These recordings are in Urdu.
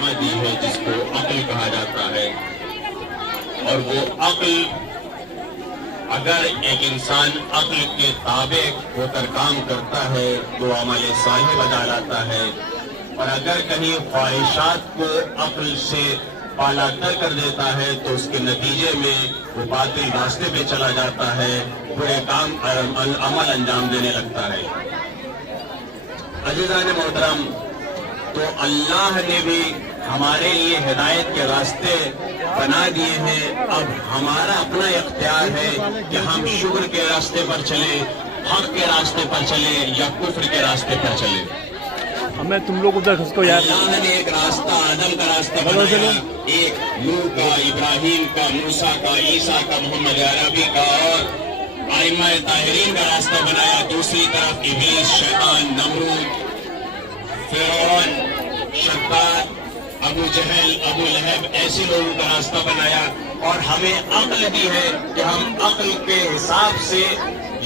عظمت دی ہے جس کو عقل کہا جاتا ہے. اور وہ عقل اگر ایک انسان عقل کے تابع ہو کر کام کرتا ہے تو عمل صالح بجا لاتا ہے، اور اگر کہیں خواہشات کو عقل سے پالا کر کر دیتا ہے تو اس کے نتیجے میں وہ باطل راستے پہ چلا جاتا ہے، برے کام عمل انجام دینے لگتا ہے. عزیزان محترم، تو اللہ نے بھی ہمارے لیے ہدایت کے راستے بنا دیے ہیں. اب ہمارا اپنا اختیار ہے کہ ہم شکر کے راستے پر چلیں، حق کے راستے پر چلیں یا کفر کے راستے پر چلیں. میں تم لوگ ادھر اس کو یاد اللہ نے ایک راستہ آدم کا راستہ بنایا، ایک نوح کا، ابراہیم کا، موسیٰ کا، عیسیٰ کا، محمد عربی کا اور ائمہ طاہرین کا راستہ بنایا. دوسری طرف ابلیس، شیطان، نمرود، فرعون، شداد، ابو جہل، ابو لہب، ایسے لوگوں کا راستہ بنایا. اور ہمیں عقل دی ہے کہ ہم عقل کے حساب سے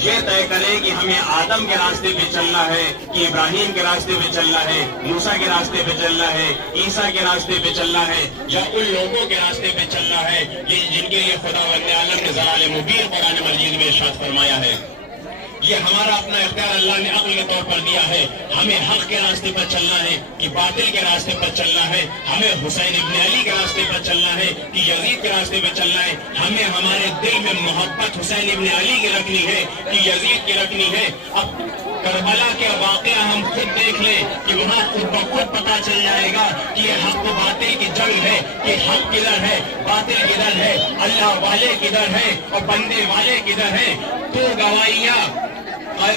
یہ طے کریں کہ ہمیں آدم کے راستے پہ چلنا ہے کہ ابراہیم کے راستے پہ چلنا ہے، موسیٰ کے راستے پہ چلنا ہے، عیسیٰ کے راستے پہ چلنا ہے، یا ان لوگوں کے راستے پہ چلنا ہے جن کے لیے خداوند عالم نے ضلال مبین قرآن مجید میں ارشاد فرمایا ہے. یہ ہمارا اپنا اختیار اللہ نے عقل کے طور پر دیا ہے. ہمیں حق کے راستے پر چلنا ہے کہ باطل کے راستے پر چلنا ہے. ہمیں حسین ابن علی کے راستے پر چلنا ہے کہ یزید کے راستے پر چلنا ہے. ہمیں ہمارے دل میں محبت حسین ابن علی کی رکھنی ہے کہ یزید کی رکھنی ہے. اب کربلا کے واقعہ ہم خود دیکھ لیں کہ وہاں خود بخود پتہ چل جائے گا کہ یہ حق و باطل کی جنگ ہے کہ حق کدھر ہے، باطل کدھر ہے، اللہ والے کدھر ہے اور بندے والے کدھر ہیں. دو گواہیاں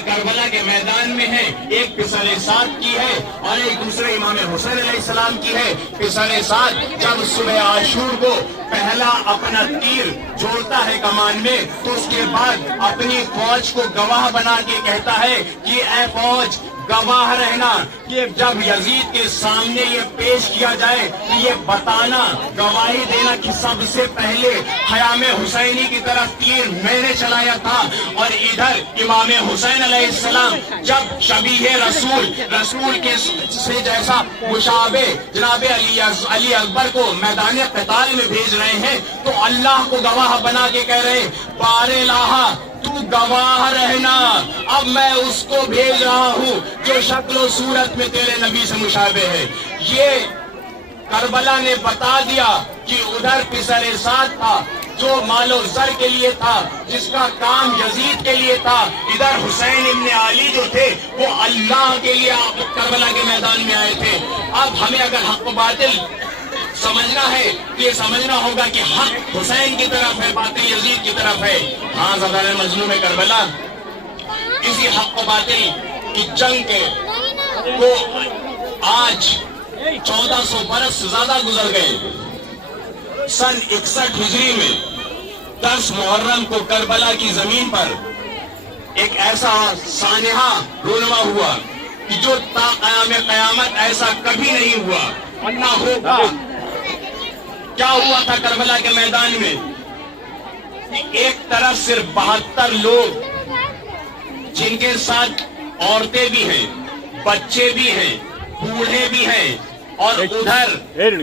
کربلا کے میدان میں ہے، ایک پسر سعد کی ہے اور ایک دوسرے امام حسین علیہ السلام کی ہے. پسر سعد جب صبح عاشور کو پہلا اپنا تیر جوڑتا ہے کمان میں تو اس کے بعد اپنی فوج کو گواہ بنا کے کہتا ہے کہ اے فوج گواہ رہنا کہ جب یزید کے سامنے یہ پیش کیا جائے کہ یہ بتانا، گواہی دینا کہ سب سے پہلے خیام حسینی کی طرف تیر میں نے چلایا تھا. اور ادھر امام حسین علیہ السلام جب شبیہ رسول کے سے جیسا مشابہ جناب علی اکبر کو میدان قتال میں بھیج رہے ہیں تو اللہ کو گواہ بنا کے کہہ رہے ہیں بار الہ تو گواہ رہنا، اب میں اس کو بھیج رہا ہوں جو شکل و صورت میں تیرے نبی سے مشابہ ہے. یہ کربلا نے بتا دیا کہ ادھر پسر سعد تھا جو مال و زر کے لیے تھا، جس کا کام یزید کے لیے تھا. ادھر حسین ابن علی جو تھے وہ اللہ کے لیے کربلا کے میدان میں آئے تھے. اب ہمیں اگر حق و باطل سمجھنا ہے کہ یہ سمجھنا ہوگا کہ حق حسین کی طرف ہے، باطل یزید کی طرف ہے. ہاں زدار مظلوم کربلا اسی حق و باطل کی جنگ کے کو آج 1400 برس سے زیادہ گزر گئے. سن 61 ہجری میں 10 محرم کو کربلا کی زمین پر ایک ایسا سانحہ رونما ہوا کہ جو تا قیام قیامت ایسا کبھی نہیں ہوا اور نہ ہوگا. کیا ہوا تھا کربلا کے میدان میں کہ ایک طرف صرف 72 لوگ جن کے ساتھ عورتیں بھی ہیں، بچے بھی ہیں، بوڑھے بھی ہیں اور ادھر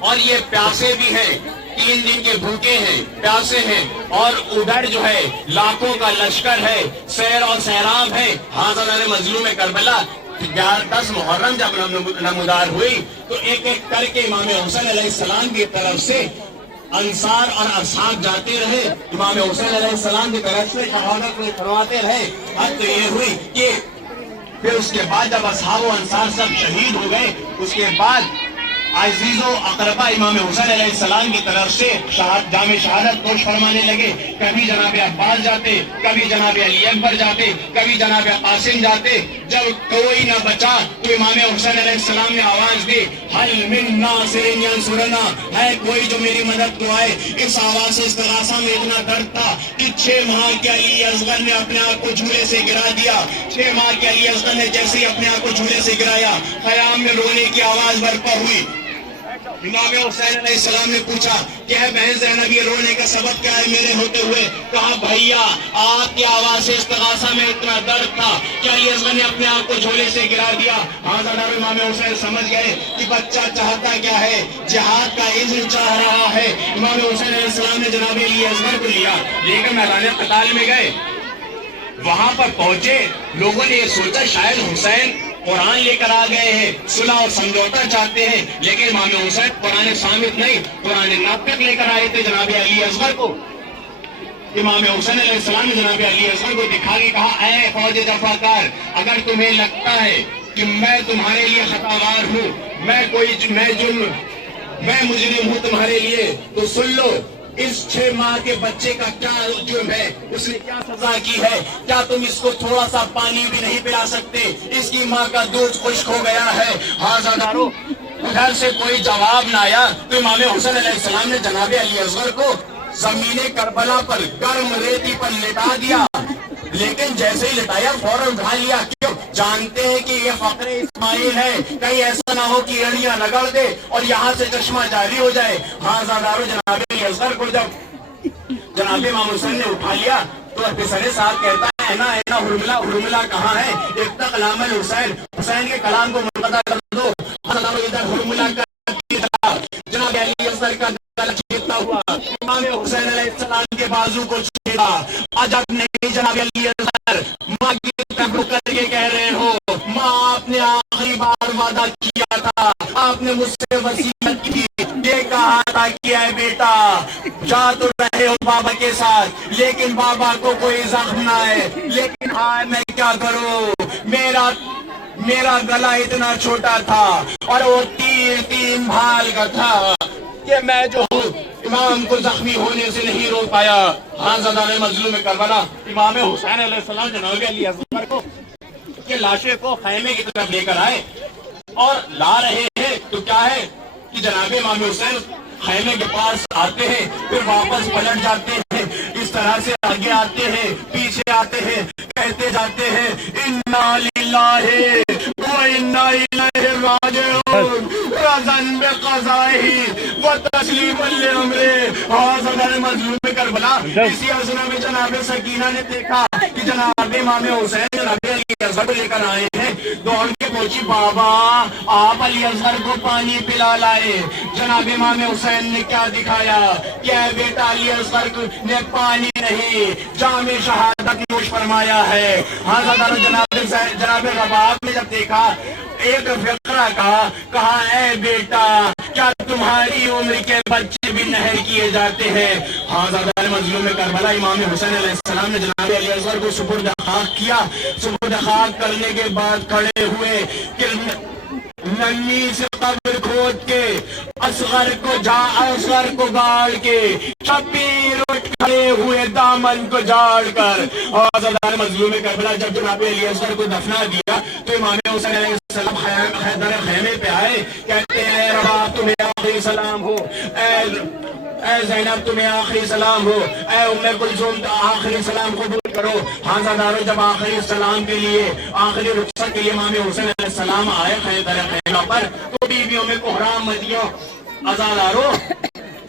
اور یہ پیاسے بھی ہیں، 3 دن کے بھوکے ہیں، پیاسے ہیں، اور ادھر جو ہے لاکھوں کا لشکر ہے، سیر اور سیراب ہے. حاضران مظلوم کربلا 10 محرم جب نمودار ہوئی تو ایک ایک کر کے امام حسین علیہ السلام کی طرف سے انصار اور اصحاب جاتے رہے، امام حسین علیہ السلام کی طرف سے شہادت کرواتے رہے. حد تو یہ ہوئی کہ پھر اس کے بعد جب اصحاب و انصار سب شہید ہو گئے، اس کے بعد عزیز و اقربا امام حسین علیہ السلام کی طرف سے جام شہادت نوش فرمانے لگے. کبھی جناب عباس جاتے، کبھی جناب علی اکبر جاتے، کبھی جناب قاسم جاتے. جب کوئی نہ بچا تو امام حسین علیہ السلام نے آواز دی حل من ناصر ینصرنا، ہے کوئی جو میری مدد کو آئے. اس آواز سے استغاثہ میں اتنا درد تھا کہ 6 ماہ کے علی اصغر نے اپنے آپ کو جھولے سے گرا دیا. 6 ماہ کے علی اصغر نے جیسے ہی اپنے آپ کو جھولے سے گرایا، خیام میں رونے کی آواز برپا ہوئی. امام حسین علیہ السلام نے پوچھا کہ اے بہن زینب یہ رونے کا سبب کیا ہے میرے ہوتے ہوئے؟ کہا بھائیا آپ کی آواز سے استغاثہ میں اتنا درد تھا کہ علی اصغر نے اپنے آپ کو جھولے سے گرا دیا. حاضر امام حسین سمجھ گئے کہ بچہ چاہتا کیا ہے. جہاد کا عزم چاہ رہا ہے. امام حسین علیہ السلام نے جناب علی اصغر کو لیا لے کر میدان قتال میں گئے. وہاں پر پہنچے, لوگوں نے یہ سوچا شاید حسین قرآن لے کر آ گئے ہیں, صلح اور سمجھوتا چاہتے ہیں, لیکن امام حسین قرآن صامت نہیں, قرآن ناطق لے کر آئے تھے جناب علی اصغر کو. امام حسین علیہ السلام نے جناب علی اصغر کو دکھا کے کہا, اے فوج جفاکار, اگر تمہیں لگتا ہے کہ میں تمہارے لیے خطاوار ہوں, میں مجرم ہوں تمہارے لیے, تو سن لو اس 6 ماہ کے بچے کا کیا جرم ہے, اس نے کیا سزا کی ہے. کیا تم اس کو تھوڑا سا پانی بھی نہیں پلا سکتے؟ اس کی ماں کا دودھ خشک ہو گیا ہے. حاضرانو, ادھر سے کوئی جواب نہ آیا تو امام حسین علیہ السلام نے جناب علی اصغر کو زمین کربلا پر گرم ریتی پر لٹا دیا, لیکن جیسے ہی لٹایا فوراً اٹھا لیا. کیوں؟ جانتے ہیں کہ یہ فخر اسماعیل ہے, کہیں ایسا نہ ہو کہ اڑیاں رگڑ دے اور یہاں سے چشمہ جاری ہو جائے. ہاں زادارو, جناب علی اصغر کو جب جناب امام حسین نے اٹھا لیا تو پسر صاحب کہتا ہے نا حرملہ کہاں ہے؟ اتق کلام الحسین, حسین کے کلام کو منقطع کر دو. ادھر حرملہ کا جناب علی اصغر کا گلا چھیدتا ہوا امام حسین علیہ السلام کے بازو کو چھیدا. عجب نہیں جناب علی اصغر, ماں کی طرف کر کے کہہ رہے ہو, ماں آپ نے آخری بار وعدہ کیا تھا, آپ نے مجھ سے وصیت کی, یہ کہا تھا کہ اے بیٹا جا تو رہے ہو بابا کے ساتھ, لیکن بابا کو کوئی زخم نہ ہے. لیکن ہاں میں کیا کروں, میرا گلا اتنا چھوٹا تھا اور وہ تیر 3 بھال کا تھا کہ میں جو ہوں امام کو زخمی ہونے سے نہیں روک پایا. ہاں زدان مظلوم کربلا امام حسین علیہ السلام جناب علی اصغر کو کے لاشے کو خیمے کی طرف لے کر آئے اور لا رہے ہیں تو کیا ہے کہ جناب امام حسین خیمے کے پاس آتے ہیں, پھر واپس پلٹ جاتے ہیں, اس طرح سے آگے آتے ہیں, پیچھے آتے ہیں, کہتے جاتے ہیں انا للہ و انا الیہ راجعون رضا بقضائہ و تسلیما لامرہ. حاضر مظلوم کربلا, اسی اثنا میں جناب سکینہ نے دیکھا کہ جناب امام حسین جناب علی اصغر کو لے کر آئے ہیں. دوڑ کے پہنچی, بابا آپ علی اصغر کو پانی پلا لائے. جناب امام حسین نے کیا دکھایا کہ اے بیٹا علی اصغر نے پانی نہیں جام شہادت نوش فرمایا ہے. حضرت جناب رباب نے جب دیکھا ایک فقرہ کہا اے بیٹا کیا تمہاری عمر کے بچے بھی نہر کیے جاتے ہیں. حضرت مظلوم کربلا امام حسین علیہ السلام نے جناب علی اصغر کو سپرد خاک کیا. سپرد خاک کرنے کے بعد کھڑے ہوئے کہ ننھی سے قبر کھود کے اصغر کو گاڑ کے شبیر اٹھ کھڑے ہوئے دامن کو جاڑ کر. اور حضرت مظلوم کربلا جب جناب علی اصغر کو دفنا دیا تو امام حسین علیہ السلام حیدر خیمے پہ آئے, کہتے ہیں اے رباب تمہیں آخری سلام ہو, اے زینب تمہیں آخری سلام ہو, اے ام کلثوم آخری سلام قبول کرو. حاضرانو, جب آخری سلام کے لیے آخری رخصت کے لیے امام حسین علیہ السلام آئے حیدر خیمہ پر تو بیویوں میں کوہرام مدیوں. عزادارو,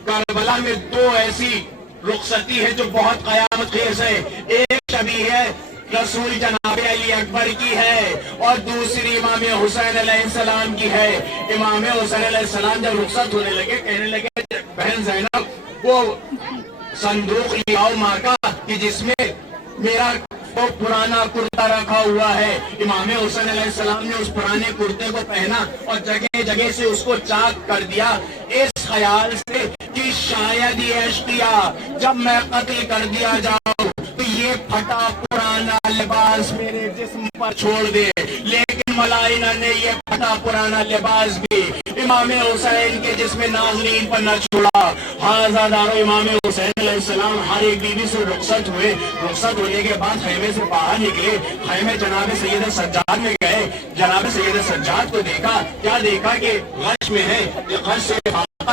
کربلا میں 2 ایسی رخصتی ہے جو بہت قیامت خیز ہے. ایک شبیہ ہے رسول جناب علی اکبر کی ہے اور دوسری امام حسین علیہ السلام کی ہے. امام حسین علیہ السلام جب رخصت ہونے لگے کہنے لگے بہن زینب وہ صندوق لے آؤ ماں کا کہ جس میں میرا وہ پرانا کرتا رکھا ہوا ہے. امام حسین علیہ السلام نے اس پرانے کرتے کو پہنا اور جگہ جگہ سے اس کو چاک کر دیا اس خیال سے کہ شاید یہ اشقیا جب میں قتل کر دیا جاؤں تو یہ پھٹا پرانا لباس میرے جسم پر چھوڑ دے. لیکن ملائنہ نے یہ پھٹا پرانا لباس بھی امام حسین کے جسم ناظرین پر نہ چھوڑا. حاضرانو, امام حسین علیہ السلام ہر ایک بیوی سے رخصت ہوئے. رخصت ہونے کے بعد خیمے سے باہر نکلے, خیمے جناب سید سجاد میں گئے. جناب سید سجاد کو دیکھا, کیا دیکھا کہ غش میں ہے, غش سے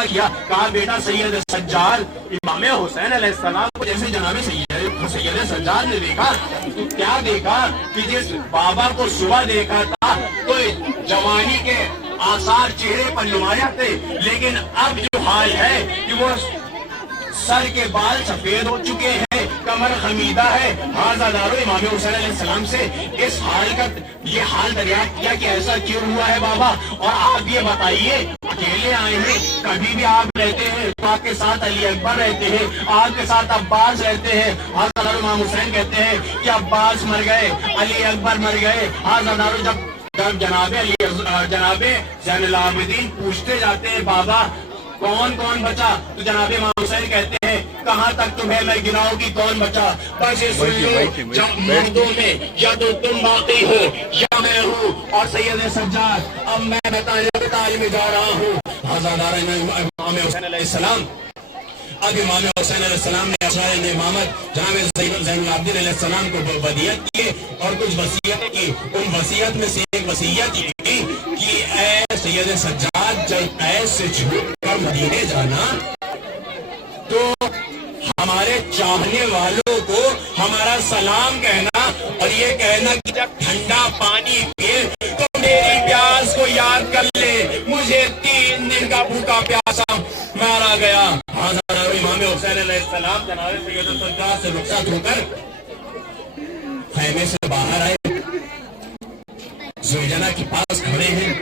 کیا, کہا بیٹا سید سجاد امام حسین علیہ السلام کو جیسے جناب سید سجاد نے دیکھا تو کیا دیکھا کہ جس بابا کو صبح دیکھا تھا تو جوانی کے آثار چہرے پر نمایاں تھے, لیکن اب جو حال ہے کہ وہ سر کے بال سفید ہو چکے ہیں، کمر خمیدہ ہے. ہاذا دارو امام حسین علیہ السلام سے اس حال کا یہ حال دریافت کیا کہ ایسا کیوں ہوا ہے بابا. اور آپ یہ بتائیے اکیلے آئے ہیں، کبھی بھی آپ رہتے ہیں تو آپ کے ساتھ علی اکبر رہتے ہیں، آپ کے ساتھ عباس رہتے ہیں. ہاذا دارو امام حسین کہتے ہیں کہ عباس مر گئے، علی اکبر مر گئے. ہاذا دارو جب جناب زین العابدین پوچھتے جاتے ہیں بابا کون کون بچا، تو جناب امام حسین کہتے ہیں کہاں تک تمہیں میں گناؤں کی کون بچا. بس یہ سن لو جب مردوں میں یا تو تم باقی ہو یا میں ہوں. اور سید سجاد اب میں تعلیم میں جا رہا ہوں. ہزار امام حسین علیہ السلام اب امام حسین علیہ السلام نے اشرار امامت جناب زین العابدین علیہ السلام کو ودیعت کی اور کچھ وصیتیں کی. ان وصیت میں سے ایک وصیت یہ کی کہ اے سید سجاد جب قید سے چھوٹ کر مدینے جانا تو ہمارے چاہنے والوں کو ہمارا سلام کہنا اور یہ کہنا کہ جب ٹھنڈا پانی پیے تو میری پیاس کو یاد کر لے، مجھے 3 دن کا بھوکا پیاسا مارا گیا. امام حسین علیہ السلام جناب سید سجاد سے رخصت ہو کر خیمے سے باہر آئے، زویجنہ کے پاس کھڑے ہیں،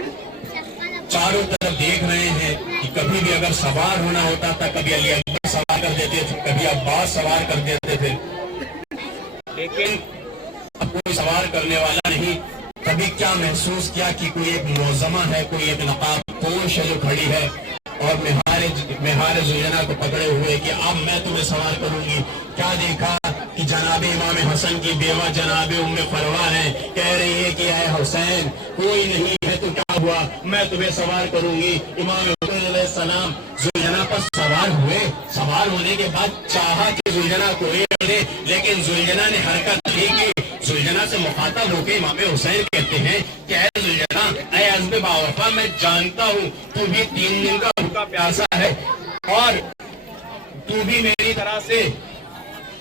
چاروں طرف دیکھ رہے ہیں کہ کبھی بھی اگر سوار ہونا ہوتا تھا کبھی علی اکبر سوار کر دیتے تھے، کبھی عباس سوار کر دیتے تھے، لیکن اب کوئی سوار کرنے والا نہیں. کبھی کیا محسوس کیا کہ کوئی ایک معظمہ ہے، کوئی ایک نقاب پوش ہے جو کھڑی ہے اور مہار زویجنہ کو پکڑے ہوئے کہ اب میں تمہیں سوار کروں گی. کیا دیکھا کہ جناب امام حسن کی بیوہ جناب ام فروا ہے، کہہ رہی ہے کہ اے حسین کوئی نہیں ہے تو کیا ہوا، میں تمہیں سوار کروں گی. امام حسین علیہ السلام زویجنہ پر سوار ہوئے. سوار ہونے کے بعد چاہا کہ زویجنہ کو دے، لیکن زویجنہ نے حرکت نہیں کی. زویجنہ سے مخاطب ہو کے امام حسین کہتے ہیں کہ اے زویجنہ، اے عزب باوفا، میں جانتا ہوں تو بھی 3 دن کا بھوکا پیاسا ہے اور تو بھی میری طرح سے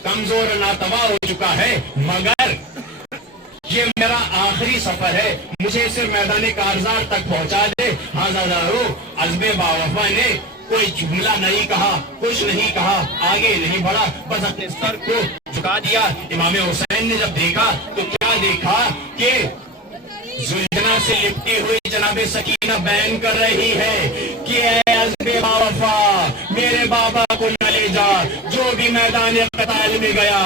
کمزور ناتواں ہو چکا ہے، مگر یہ میرا آخری سفر ہے، مجھے صرف میدان کارزار تک پہنچا دے. ہاذا دارو عزب باوفا نے کوئی جملہ نہیں کہا، کچھ نہیں کہا، آگے نہیں بڑھا، بس اپنے سر کو جھکا دیا. امام حسین نے جب دیکھا تو کیا دیکھا کہ زویجنہ سے لپٹی ہوئی جناب سکینہ بیان کر رہی ہے کہ اے عزب باوفا میرے بابا کو نہ لے جا، جو بھی میدان قتال میں گیا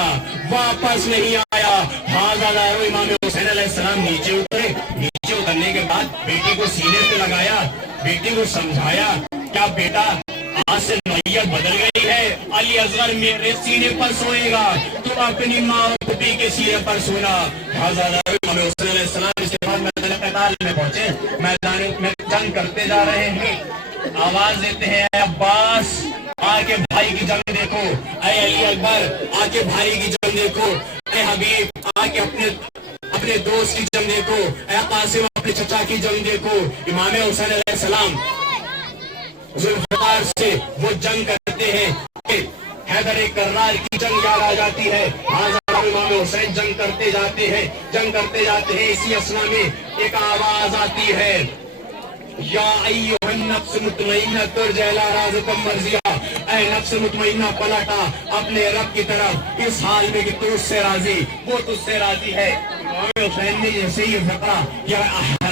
واپس نہیں آیا. ہاذا دارو امام حسین علیہ السلام نیچے اترے. نیچے اترنے کے بعد بیٹی کو سینے پہ لگایا، بیٹی کو سمجھایا کیا بیٹا آج سے نوعیت بدل گئی ہے، علی اصغر میرے سینے پر سوئے گا، تم اپنی ماں پتی کے سینے پر سونا. ہاذا دارو امام حسین علیہ السلام اس کے بعد میدان قتال میں پہنچے، میدان میں جنگ کرتے جا رہے ہیں. آواز دیتے ہیں اے عباس آ کے بھائی کی جنگ دیکھو، اے علی اکبر آ کے بھائی کی جنگ دیکھو، اے حبیب آ کے اپنے دوست کی جنگ دیکھو، اے قاسم اپنے چچا کی جنگ دیکھو. امام حسین علیہ السلام ذوالفقار سے وہ جنگ کرتے ہیں کہ حیدر کرار کی جنگ یاد آ جاتی ہے. امام حسین جنگ کرتے جاتے ہیں، جنگ کرتے جاتے ہیں. اسی اسنا میں ایک آواز آتی ہے یا ایوہ النفس مطمئنہ ترجع الی ربک مرضیہ، اے نفس مطمئنہ پلٹا اپنے رب کی طرف اس حال میں کہ تو اس سے راضی، وہ تجھ سے راضی ہے. امام حسین نے جیسے یہ فقرہ یا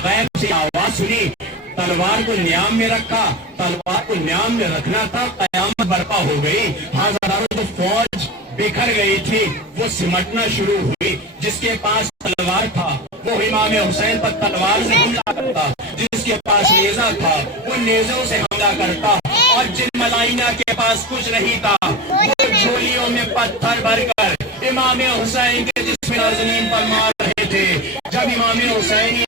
غیب سے آواز سنی، تلوار کو نیام میں رکھا. تلوار کو نیام میں رکھنا تھا، قیامت برپا ہو گئی. ہزاروں تو فوج بکھر گئی تھی، وہ سمٹنا شروع ہوئی. جس کے پاس تلوار تھا وہ امام حسین پر تلوار سے حملہ کرتا، جس کے پاس نیزہ تھا وہ نیزوں سے حملہ کرتا، اور جن ملائنہ کے پاس کچھ نہیں تھا وہ جھولیوں میں پتھر بھر کر امام حسین کے جسم نازنین پر مار رہے تھے. جب امام حسین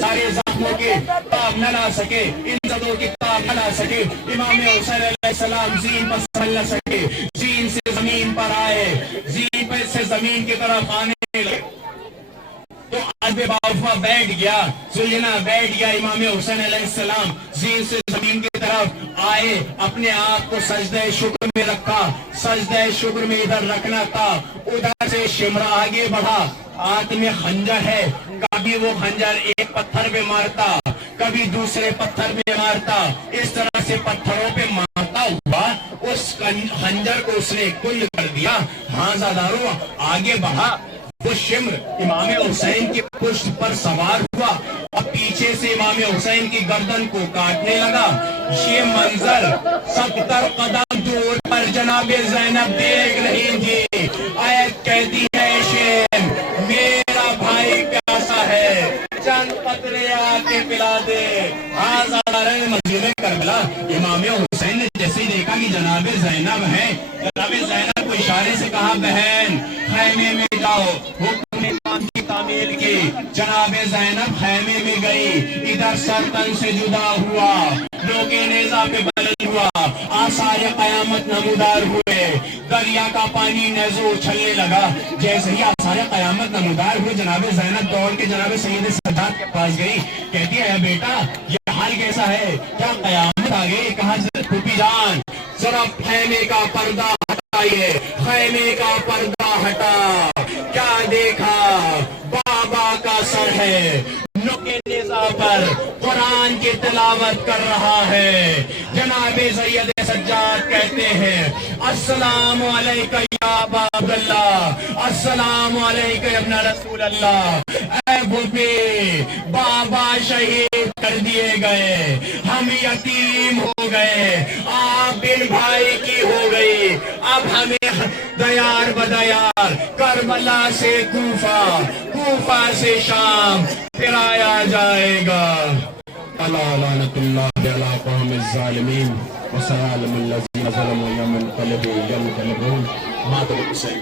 سارے زخموں کے تاب نہ لا سکے، ان زدوں کی تاب نہ لا سکے، امام حسین علیہ السلام زین پر سنبھل نہ سکے، زین سے زمین پر آئے، زین پر سے زمین کی طرف آنے لگے تو عزب باوفا بیٹھ گیا، زویجنہ بیٹھ گیا. امام حسین علیہ السلام زین سے زمین کی طرف آئے، اپنے آپ کو سجدہ شکر میں رکھا. سجدہ شکر میں ادھر رکھنا تھا، ادھر سے شمرہ آگے بڑھا. ہاتھ میں خنجر ہے، کبھی وہ خنجر ایک پتھر پہ مارتا، کبھی دوسرے پتھر پہ مارتا. اس طرح سے پتھروں پہ مارتا ہوا اس خنجر کو کو اس نے کل کر دیا. ہاں آگے بڑھا. وہ شمر امام حسین کی پشت پر سوار ہوا اور پیچھے سے امام حسین کی گردن کو کاٹنے لگا. یہ منظر 70 قدم دور پر جناب زینب دیکھ رہی تھی. آیت کہتی ہے شیم میرا بھائی پیاسا ہے, چند قطرے آ کے پلا دے. مسجد کربلا امام حسین نے جیسے دیکھا کہ جناب زینب ہے, جناب زینب کو اشارے سے کہا بہن خیمے میں جاؤ. حکم امام کی تعمیل کی. جناب زینب خیمے میں گئی. ادھر سر تن سے جدا ہوا, لوگ نیزہ پہ بلند ہوا, آثار قیامت نمودار ہوئے. دریا کا پانی نیزوں اچھلنے لگا. جیسے ہی آثار قیامت نمودار ہوئے جناب زینب دوڑ کے جناب سید سجاد کے پاس گئی. کہتی ہے بیٹا یہ حال کیسا ہے, کیا قیامت آ گئی؟ کہا پھوپھی جان ذرا خیمے کا پردہ ہٹائیے. خیمے کا پردہ ہٹا. کیا دیکھا؟ بابا کا سر ہے, نوکے نیزہ پر قرآن کی تلاوت کر رہا ہے. جناب سید سجاد کہتے ہیں السلام علیکہ یا ابا عبداللہ, السلام علیکہ یا ابن رسول اللہ. اے بھوپی بابا شہید کر دیے گئے, ہم یتیم ہو گئے, آپ بن بھائی کی ہو گئی. اب ہمیں دیار بدیار کربلا سے کوفہ, کوفہ سے شام پھرایا جائے گا. الا لعنت اللہ علی قوم الظالمین وسلام الذین ظلموا یوم القلب ینقلبون. ماتم حسین.